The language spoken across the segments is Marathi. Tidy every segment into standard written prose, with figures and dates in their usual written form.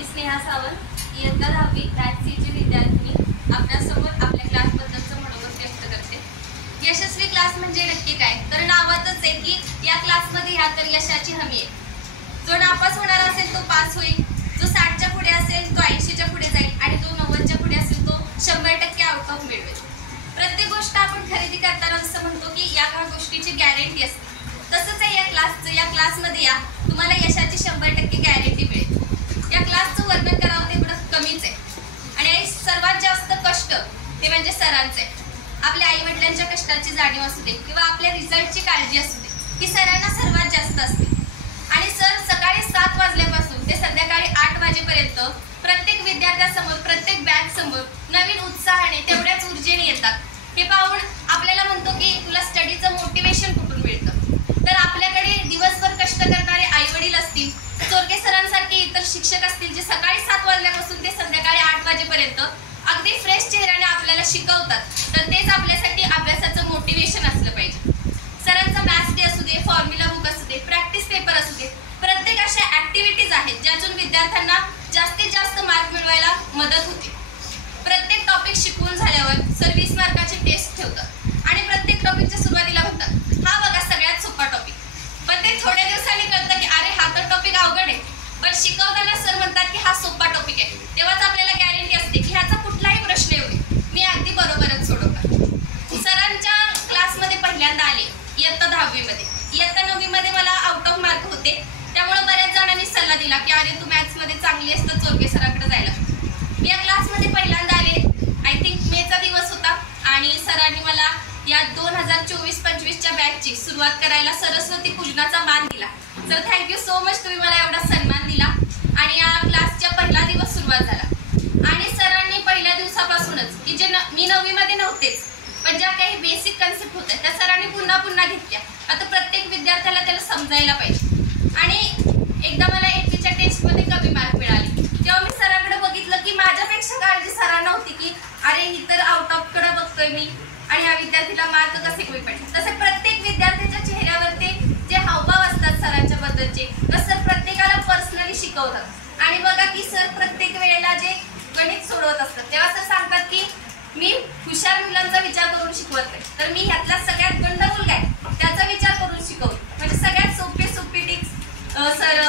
मी स्नेहा सावंत, इयत्ता 10वी मॅथ्स सीची विद्यार्थिनी आपल्यासमोर आपल्या क्लासबद्दलचं मनोगत व्यक्त करते। यशस्वी क्लास म्हणजे नक्की काय? तर नावातच आहे की या क्लासमध्ये ह्या तर यशाची हमी आहे। जो नापास होणार असेल तो पास होईल, जो 60च्या पुढे असेल तो 80च्या पुढे जाईल आणि जो 90च्या पुढे असेल तो 100% आउट ऑफ मिळवेल। प्रत्येक गोष्ट आपण खरेदी करताना असं म्हणतो की या गोष्टीची गॅरंटी असते, तसंच आहे या क्लासमध्ये या तुम्हाला यशाची 100% गॅरंटी मिळेल। या क्लासचं वर्णन करावं तेवढं कमीच आहे आणि सर्वात जास्त कष्ट ते म्हणजे सरांचे। आपल्या आई वडिलांच्या कष्टाची जाणीव असू दे किंवा आपल्या रिझल्टची काळजी असू दे, ही सरांना सर्वात जास्त असते। आणि सर सकाळी 7 वाजल्यापासून ते संध्याकाळी 8 वाजेपर्यंत प्रत्येक विद्यार्थ्यासमोर, प्रत्येक बॅच समोर नवीन उत्साहाने तेवढ्याच ऊर्जेने येतात। हे पाहून आपल्याला म्हणतो की तुला स्टडीचं मोटिवेशन कुठून मिळतं? तर आपल्याकडे दिवसभर कष्ट करणारे आई वडील असतील, चोरके सरांसारखे इतर शिक्षक असतील जे सकाळी 7 वाजल्यापासून ते संध्याकाळी 8 वाजेपर्यंत अगदी फ्रेश चेहऱ्याने आपल्याला शिकवतात, तर तेच आपल्यासाठी अभ्यासाचं मोटिवेशन असलं पाहिजे। सरांचा मॅथ्स डे असू दे, फॉर्म्युला बुक असू दे, प्रॅक्टिस पेपर असू दे, प्रत्येक अशा ऍक्टिव्हिटीज आहेत ज्यातून विद्यार्थ्यांना जास्तीत जास्त मार्क मिळवायला मदत होते। प्रत्येक टॉपिक शिकवून झाल्यावर सर 20 मार्काची टेस्ट ठेवतात आणि प्रत्येक टॉपिकच्या सुरुवातीला म्हणतात हा बघा सगळ्यात सोपा टॉपिक, पण ते थोड्या दिवसांनी कळतं की अरे हा तर टॉपिक अवघड आहे, पण शिकवताना सर म्हणतात की हा सोपा टॉपिक आहे, तेव्हाच आपल्याला गॅरंटी असते की ह्याचा कुठलाही प्रश्न येऊ दे मी अगदी बरोबरच सोडवणार। सरांच्या क्लासमध्ये पहिल्यांदा आले इयत्ता 10वी मध्ये। इयत्ता 9वी मध्ये मला आउट ऑफ मार्क होते, त्यामुळे बऱ्याच जणांनी सल्ला दिला की अरे तू मॅथ्स मध्ये चांगली आहेस तर चोरके सरांकडे जायला। मी या क्लासमध्ये पहिल्यांदा आले, आय थिंक मेचा दिवस होता आणि सरांनी मला या 2024-25च्या बॅचची सुरुवात करायला सरस्वती पूजनाचा मान दिला। सर थँक्यू सो मच, तुम्ही मला एवढा सन्मान दिला। आणि या क्लासच्या पहिला दिवस सुरुवात झाला आणि सरांनी पहिल्या दिवसापासूनच की जे मी 9वी मध्ये नव्हतेच, पण ज्या काही बेसिक कन्सेप्ट होत्या त्या सरांनी पुन्हा पुन्हा घेतल्या। आता प्रत्येक विद्यार्थ्याला त्याला समजायला पाहिजे। आणि एकदा मला 80च्या टेस्टमध्ये कमी मार्क मिळाले, तेव्हा मी सरांकडे बघितलं की माझ्यापेक्षा काळजी सरांना होती की अरे ही तर आउट ऑफ कडे बघतोय मी आणि ह्या विद्यार्थीला मार्क कसे कमी पडले। तसे प्रत्येक विद्यार्थ्याच्या चेहऱ्यावरती जे हावभाव असतात सरांच्या बद्दलचे, सर प्रत्येकाला पर्सनली शिकवतात। आणि बघा की सर प्रत्येक वेळेला जे गणित सोडवत असतात तेव्हा सर सांगतात की मी हुशार मुलांचा विचार करून शिकवत नाही, तर मी ह्यातला सगळ्यात गंडगोल काय त्याचा विचार करून शिकवतो। म्हणजे सगळ्यात सोपी टिप्स सर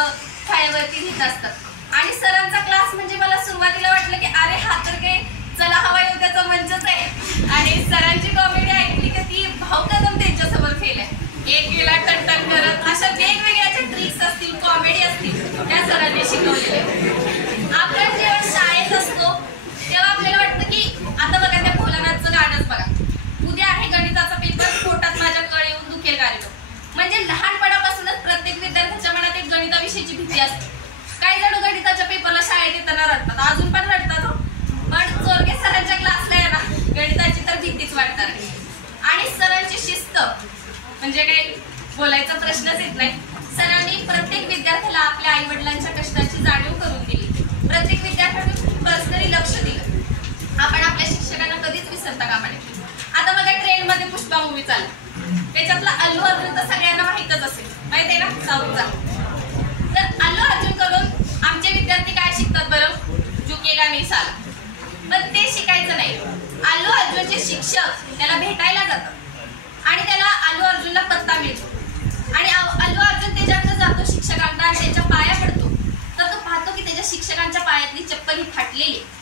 फाळ्यावरती लिहित असतात। आणि सरांचा क्लास म्हणजे मला सुरुवातीला वाटलं की अरे हा तर काय चला हवा येऊ त्याचा मंचच आहे। आणि सरांची कॉमेडी ऐकली की ती भाव कदम त्यांच्यासमोर फेल आहे, एक गेला टन करत, अशा वेगवेगळ्या ज्या ट्रिक्स असतील, कॉमेडी असतील त्या सरांनी शिकवलेल्या। आपण जेव्हा शाळेत असतो तेव्हा आपल्याला वाटतं की आता बघा त्या भोलानाथचं गाणंच बघा, उद्या आहे गणिताचा पेपर, पोटात माझ्या कळ येऊन दुखेल गाडीवर। म्हणजे लहानपणापासूनच प्रत्येक विद्यार्थ्याच्या मनात एक गणिताविषयीची भीती असते। काही जण गणिताच्या पेपरला शाळेत येताना रडतात, अजून पण रडतात हो, पण चोरके सरांच्या क्लासला आहे ना गणिताची तर भीतीच वाटणार नाही। आणि सरांची शिस्त म्हणजे काही बोलायचा प्रश्नच येत नाही। सरांनी प्रत्येक विद्यार्थ्याला आपल्या आई वडिलांच्या कष्टाची जाणीव करून दिली, प्रत्येक विद्यार्थ्याने पर्सनली लक्ष दिलं। आपण आपल्या शिक्षकांना कधीच विसरता कामा नये। आता बघा ट्रेन मध्ये पुष्पा मूवी चालला, त्याच्यातला अल्लू अर्जुन तर सगळ्यांना माहितच असेल, माहित आहे ना साऊथचा। तर अल्लू अर्जुन कडून आमचे विद्यार्थी काय शिकतात बरं? झुकेगा नहीं साला। पण ते शिकायचं नाही, अल्लू अर्जुनचे शिक्षक त्याला भेटायला जातात आणि त्याला अल्लू अर्जुनला पत्ता मिळतो आणि अल्लू अर्जुन त्याच्याकडे जातो शिक्षकांना आणि त्याच्या पाया पडतो, तर तो पाहतो की त्याच्या शिक्षकांच्या पायातली चप्पल ही फाटलेली आहे।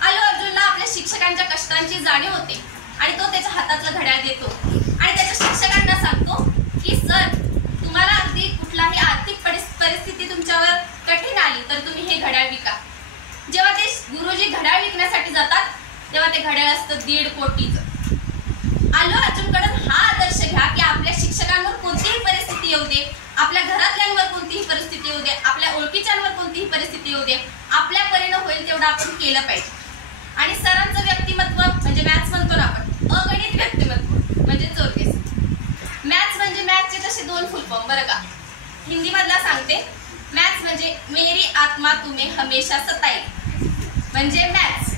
अल्लू अर्जुनला आपल्या शिक्षकांच्या कष्टांची जाणीव होते आणि तो त्याच्या हातातलं घड्याळ देतो आणि त्याच्या शिक्षकांना सांगतो की सर तुम्हाला अगदी कुठलाही आर्थिक परिस्थिती तुमच्यावर कठीण आली तर तुम्ही हे घड्याळ विका। जेव्हा ते गुरुजी घड्याळ विकण्यासाठी जातात तेव्हा ते घड्याळ असतं 1.5 कोटीचं। अल्लू अर्जुनकडून हा आदर्श घ्या की आपल्या शिक्षकांवर कोणतीही परिस्थिती येऊ दे, आपल्या घरातल्यांवर कोणतीही परिस्थिती येऊ दे, आपल्या ओळखीच्यांवर कोणतीही परिस्थिती येऊ दे, आपल्या परीने होईल तेवढं आपण केलं पाहिजे। आणि सरांचं व्यक्तिमत्व म्हणजे मॅथ्स म्हणतो ना आपण, अगणित व्यक्तिमत्व म्हणजे चोरके सर। मॅथ्स म्हणजे मॅथ्सचे तसे 2 फुल फॉर्म बरं का। हिंदी मधला सांगते, मॅथ्स म्हणजे मेरी आत्मा तुम्हें हमेशा सताएगी म्हणजे मॅथ्स।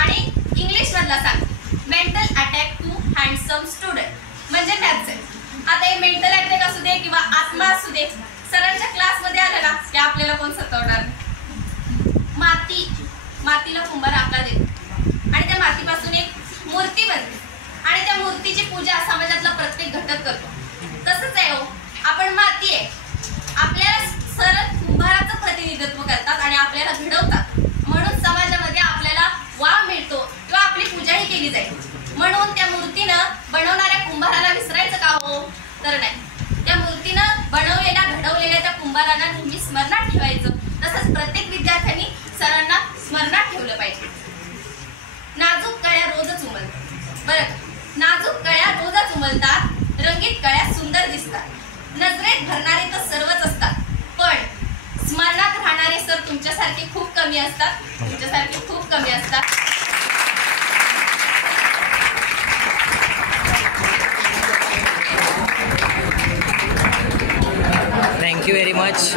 आणि इंग्लिश मधला सांगते, mental attack to handsome student म्हणजे मॅथ्स आहे। आता हे मेंटल अटॅक असू दे किंवा आत्मा असू दे, सरांच्या क्लासमध्ये आलं ना की आपल्याला कोण सतावणार नाही। तर नाही. त्या मूर्तीनं बनवलेल्या घडवलेल्या त्या कुंभारांना नेहमी स्मरणात ठेवायचं. तसंच प्रत्येक विद्यार्थ्यांनी सरांना स्मरणात ठेवलं पाहिजे. नाजूक कळ्या रोजच उमलतात. बरं, नाजूक कळ्या रोजच उमलतात, रंगीत कळ्या सुंदर दिसतात. नजरेत भरणारे तर सर्वच असतात, पण स्मरणात राहणारे सर तुमच्यासारखे खूप कमी असतात. तुमच्यासारखे खूप कमी असतात. Thank you very much.